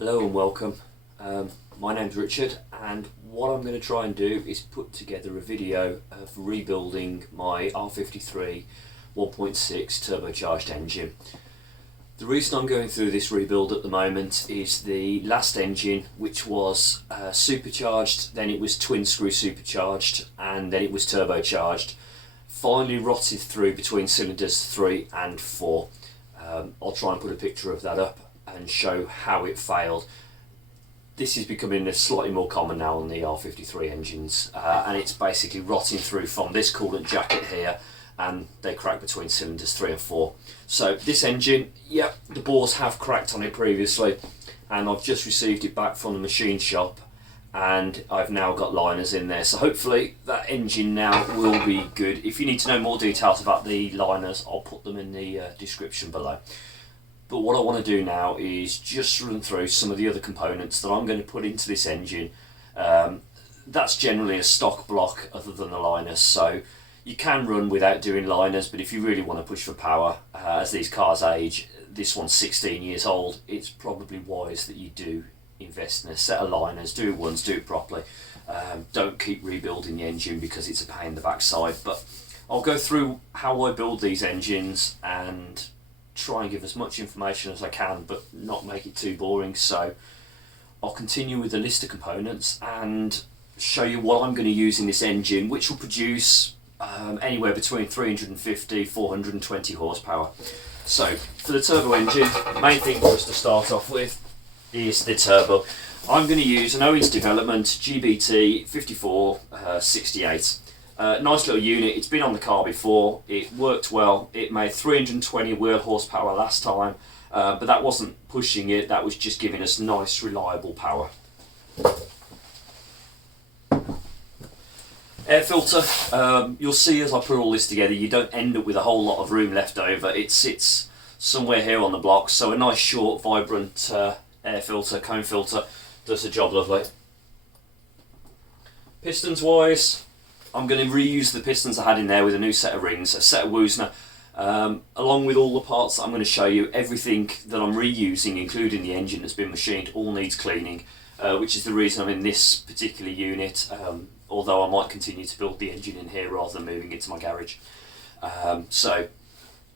Hello and welcome. My name's Richard, and what I'm going to try and do is put together a video of rebuilding my R53 1.6 turbocharged engine. The reason I'm going through this rebuild at the moment is the last engine, which was supercharged, then it was twin screw supercharged, and then it was turbocharged, finally rotted through between cylinders 3 and 4. I'll try and put a picture of that up and show how it failed. This is becoming slightly more common now on the R53 engines, and it's basically rotting through from this coolant jacket here, and they crack between cylinders 3 and 4. So this engine, yep, the bores have cracked on it previously, and I've just received it back from the machine shop, and I've now got liners in there. So hopefully that engine now will be good. If you need to know more details about the liners, I'll put them in the description below. But what I want to do now is just run through some of the other components that I'm going to put into this engine. That's generally a stock block other than the liners, so you can run without doing liners, but if you really want to push for power, as these cars age, this one's 16 years old, it's probably wise that you do invest in a set of liners, do it once, do it properly. Don't keep rebuilding the engine because it's a pain in the backside. But I'll go through how I build these engines and try and give as much information as I can, but not make it too boring. So I'll continue with the list of components and show you what I'm going to use in this engine, which will produce anywhere between 350 420 horsepower. So for the turbo engine, the main thing for us to start off with is the turbo. I'm going to use an OWEN's Development GBT 5468. Nice little unit. It's been on the car before, it worked well, it made 320 wheel horsepower last time, but that wasn't pushing it, that was just giving us nice reliable power. Air filter, you'll see as I put all this together you don't end up with a whole lot of room left over. It sits somewhere here on the block, so a nice short vibrant air filter, cone filter, does the job lovely. Pistons wise, I'm going to reuse the pistons I had in there with a new set of rings, a set of Wossner, along with all the parts that I'm going to show you. Everything that I'm reusing, including the engine that's been machined, all needs cleaning, which is the reason I'm in this particular unit, although I might continue to build the engine in here rather than moving it to my garage. So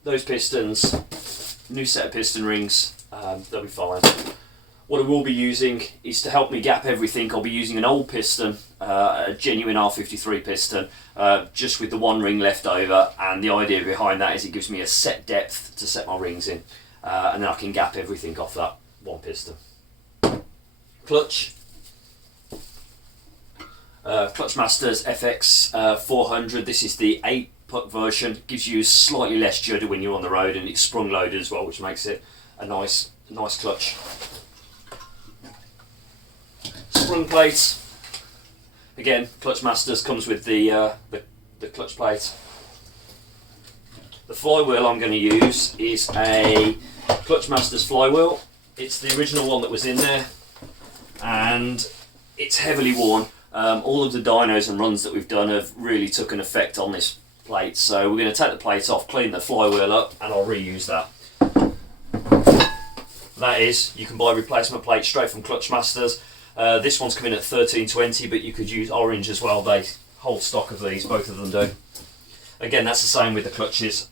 those pistons, new set of piston rings, they'll be fine. What I will be using is, to help me gap everything, I'll be using an old piston, a genuine R53 piston, just with the one ring left over, and the idea behind that is it gives me a set depth to set my rings in, and then I can gap everything off that one piston. Clutch. CLUTCHMASTERS FX 400, this is the 8-putt version, gives you slightly less judder when you're on the road, and it's sprung loaded as well, which makes it a nice clutch. Sprung plate, again CLUTCHMASTERS comes with the clutch plate. The flywheel I'm going to use is a CLUTCHMASTERS flywheel. It's the original one that was in there, and it's heavily worn. All of the dynos and runs that we've done have really took an effect on this plate, so we're going to take the plate off, clean the flywheel up, and I'll reuse that. That is, you can buy replacement plates straight from CLUTCHMASTERS. This one's coming at 1320, but you could use orange as well. They hold stock of these, both of them do. Again, that's the same with the clutches.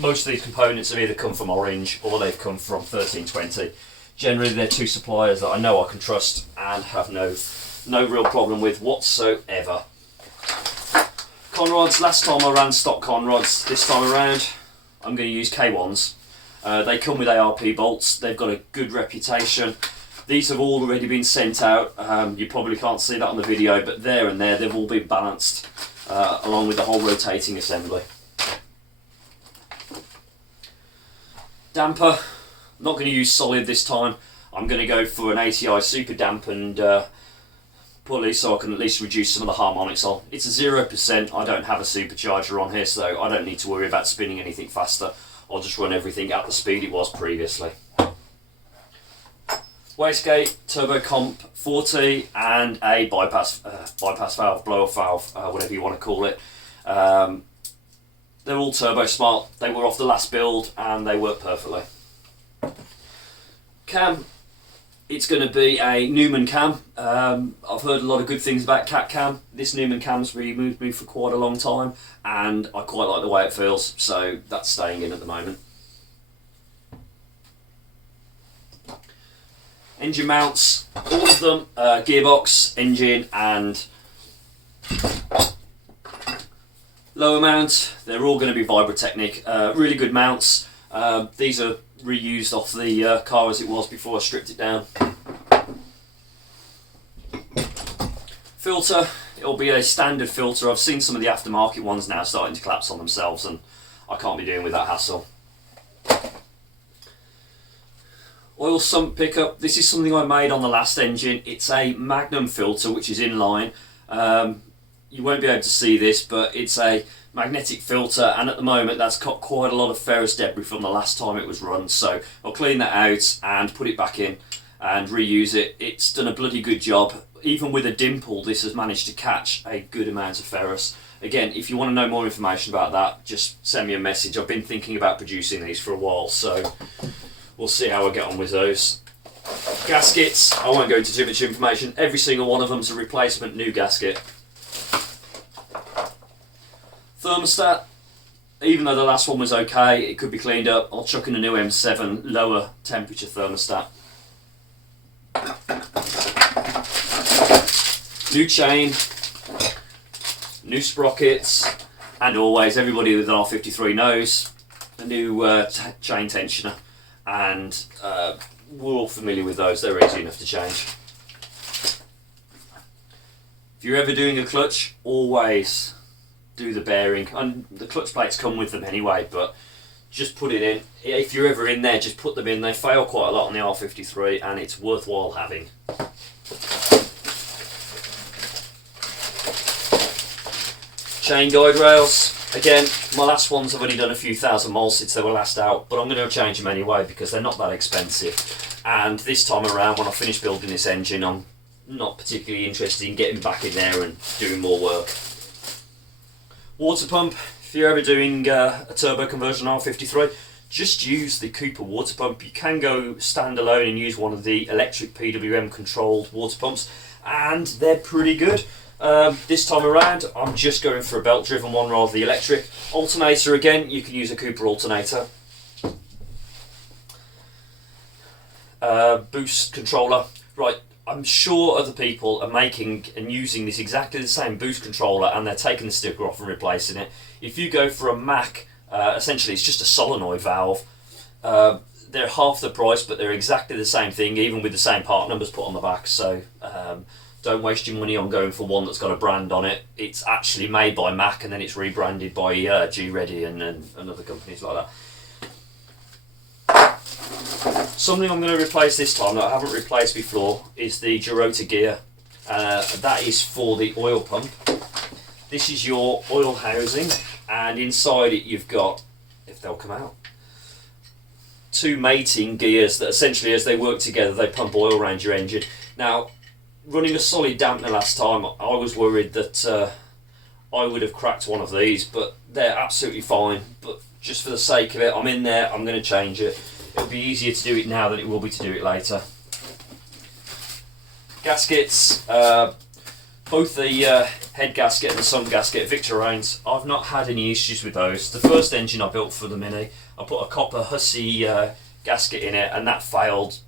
Most of these components have either come from orange or they've come from 1320. Generally they're two suppliers that I know I can trust and have no real problem with whatsoever. Conrods, last time I ran stock conrods. This time around I'm going to use K1s. They come with ARP bolts, they've got a good reputation. These have all already been sent out. You probably can't see that on the video, but there and there they've all been balanced, along with the whole rotating assembly. Damper, I'm not going to use solid this time. I'm going to go for an ATI super dampened pulley, so I can at least reduce some of the harmonics on. It's a 0%, I don't have a supercharger on here, so I don't need to worry about spinning anything faster. I'll just run everything at the speed it was previously. Wastegate, turbo comp 40, and a bypass valve, blow-off valve, whatever you want to call it. They're all TurboSmart. They were off the last build and they work perfectly. Cam it's going to be a NEWMAN cam. I've heard a lot of good things about cat cam. This NEWMAN cam's really moved me for quite a long time, and I quite like the way it feels, so that's staying in at the moment. Engine mounts, all of them, gearbox, engine and lower mount, they're all going to be VIBRATECHNIC. Really good mounts. These are reused off the car as it was before I stripped it down. Filter, it'll be a standard filter. I've seen some of the aftermarket ones now starting to collapse on themselves, and I can't be doing with that hassle. Oil sump pickup, this is something I made on the last engine. It's a Magnum filter which is inline. You won't be able to see this, but it's a magnetic filter, and at the moment that's got quite a lot of ferrous debris from the last time it was run, so I'll clean that out and put it back in and reuse it. It's done a bloody good job. Even with a dimple, this has managed to catch a good amount of ferrous. Again, if you want to know more information about that, just send me a message. I've been thinking about producing these for a while, so we'll see how I get on with those. Gaskets, I won't go into too much information. Every single one of them is a replacement new gasket. Thermostat, even though the last one was okay, it could be cleaned up. I'll chuck in a new M7 lower temperature thermostat. New chain, new sprockets, and always, everybody with an R53 knows, a new chain tensioner, and we're all familiar with those, they're easy enough to change. If you're ever doing a clutch, always do the bearing, and the clutch plates come with them anyway, but just put it in. If you're ever in there, just put them in. They fail quite a lot on the R53 and it's worthwhile having. Chain guide rails, again, my last ones have only done a few thousand miles since they were last out, but I'm going to change them anyway because they're not that expensive, and this time around when I finish building this engine I'm not particularly interested in getting back in there and doing more work. Water pump, if you're ever doing a turbo conversion R53, just use the Cooper water pump. You can go standalone and use one of the electric PWM controlled water pumps, and they're pretty good. This time around I'm just going for a belt driven one rather than the electric. Alternator, again, you can use a Cooper alternator. Boost controller, right, I'm sure other people are making and using this exactly the same boost controller and they're taking the sticker off and replacing it. If you go for a Mac, essentially it's just a solenoid valve. They're half the price, but they're exactly the same thing, even with the same part numbers put on the back, so don't waste your money on going for one that's got a brand on it. It's actually made by Mac and then it's rebranded by GEREOTOR and other companies like that. Something I'm going to replace this time that I haven't replaced before is the GEREOTOR gear. That is for the oil pump. This is your oil housing, and inside it you've got, if they'll come out, two mating gears that essentially as they work together they pump oil around your engine. Now, running a solid dampener last time, I was worried that I would have cracked one of these, but they're absolutely fine. But just for the sake of it, I'm in there, I'm going to change it. It'll be easier to do it now than it will be to do it later. Gaskets, both the head gasket and the sun gasket, Victor Rains, I've not had any issues with those. The first engine I built for the Mini, I put a copper hussy gasket in it and that failed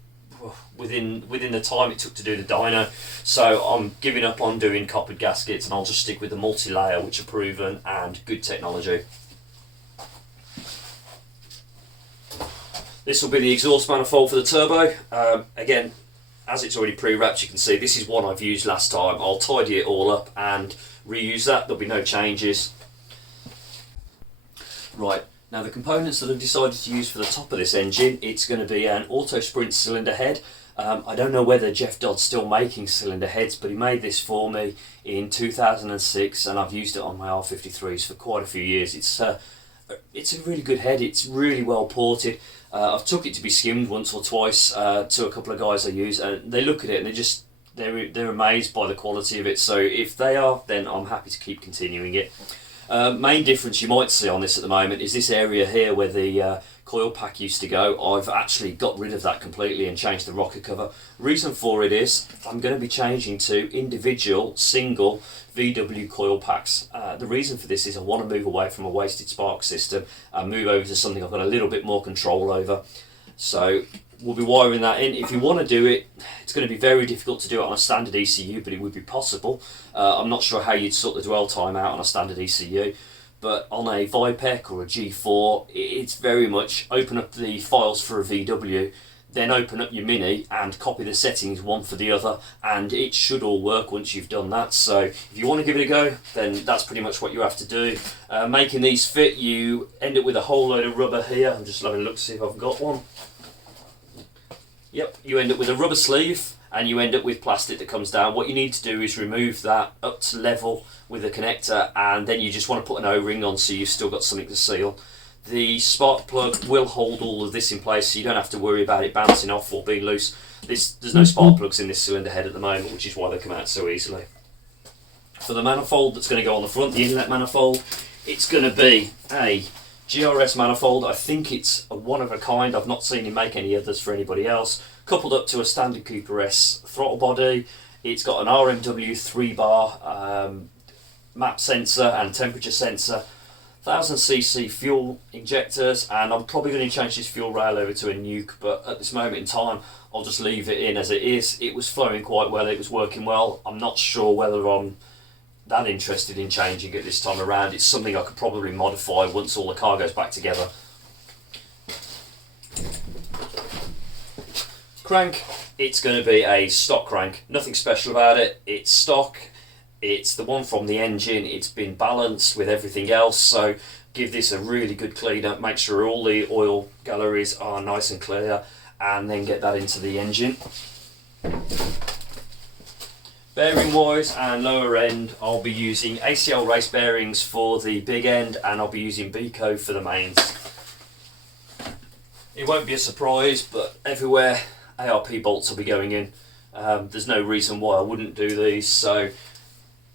within the time it took to do the dyno, so I'm giving up on doing coppered gaskets and I'll just stick with the multi-layer, which are proven and good technology. This will be the exhaust manifold for the turbo. Again, as it's already pre-wrapped, you can see this is one I've used last time. I'll tidy it all up and reuse that. There'll be no changes. Right, now the components that I've decided to use for the top of this engine, it's going to be an AUTOSPRINT cylinder head. I don't know whether Jeff Dodd's still making cylinder heads, but he made this for me in 2006 and I've used it on my R53s for quite a few years. It's a really good head, it's really well ported. I've took it to be skimmed once or twice to a couple of guys I use, and they look at it and they're amazed by the quality of it. So if they are, then I'm happy to keep continuing it. Main difference you might see on this at the moment is this area here where the coil pack used to go. I've actually got rid of that completely and changed the rocker cover. Reason for it is I'm going to be changing to individual single VW coil packs. The reason for this is I want to move away from a wasted spark system and move over to something I've got a little bit more control over. So we'll be wiring that in. If you want to do it, it's going to be very difficult to do it on a standard ECU, but it would be possible. I'm not sure how you'd sort the dwell time out on a standard ECU, but on a VIPEC or a G4, it's very much open up the files for a VW, then open up your Mini and copy the settings one for the other, and it should all work once you've done that. So if you want to give it a go, then that's pretty much what you have to do. Making these fit, you end up with a whole load of rubber here. I'm just having a look to see if I've got one. Yep, you end up with a rubber sleeve and you end up with plastic that comes down. What you need to do is remove that up to level with the connector, and then you just want to put an O-ring on so you've still got something to seal. The spark plug will hold all of this in place, so you don't have to worry about it bouncing off or being loose. There's no spark plugs in this cylinder head at the moment, which is why they come out so easily. For the manifold that's going to go on the front, the inlet manifold, it's going to be a GRS manifold. I think it's a one of a kind. I've not seen him make any others for anybody else. Coupled up to a standard Cooper S throttle body. It's got an RMW 3-bar map sensor and temperature sensor, 1000cc fuel injectors, and I'm probably going to change this fuel rail over to a nuke, but at this moment in time I'll just leave it in as it is. It was flowing quite well, it was working well. I'm not sure whether I'm that interested in changing it this time around. It's something I could probably modify once all the car goes back together. Crank, it's going to be a stock crank, nothing special about it. It's stock, it's the one from the engine, it's been balanced with everything else, so give this a really good clean up, make sure all the oil galleries are nice and clear, and then get that into the engine. Bearing wise and lower end, I'll be using ACL race bearings for the big end, and I'll be using BECO for the mains. It won't be a surprise, but everywhere ARP bolts will be going in. There's no reason why I wouldn't do these. So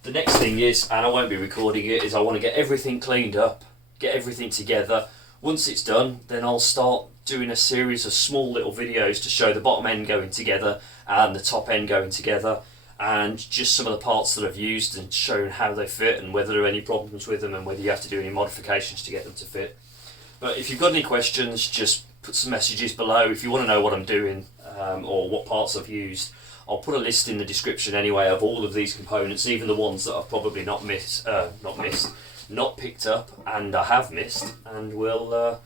the next thing is, and I won't be recording it, is I want to get everything cleaned up, get everything together. Once it's done, then I'll start doing a series of small little videos to show the bottom end going together and the top end going together, and just some of the parts that I've used and showing how they fit and whether there are any problems with them and whether you have to do any modifications to get them to fit. But if you've got any questions, just put some messages below. If you want to know what I'm doing or what parts I've used, I'll put a list in the description anyway of all of these components, even the ones that I've probably not picked up and I have missed, and we'll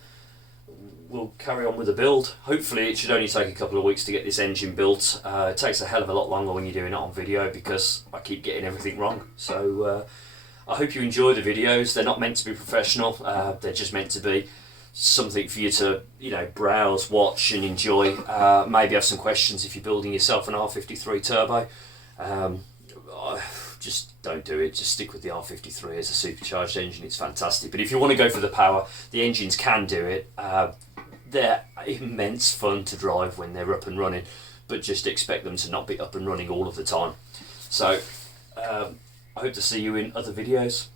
carry on with the build. Hopefully it should only take a couple of weeks to get this engine built. It takes a hell of a lot longer when you're doing it on video because I keep getting everything wrong. So I hope you enjoy the videos. They're not meant to be professional, they're just meant to be something for you to, you know, browse, watch and enjoy. Maybe have some questions if you're building yourself an R53 Turbo. Just don't do it, just stick with the R53 as a supercharged engine, it's fantastic. But if you want to go for the power, the engines can do it. They're immense fun to drive when they're up and running, but just expect them to not be up and running all of the time. So I hope to see you in other videos.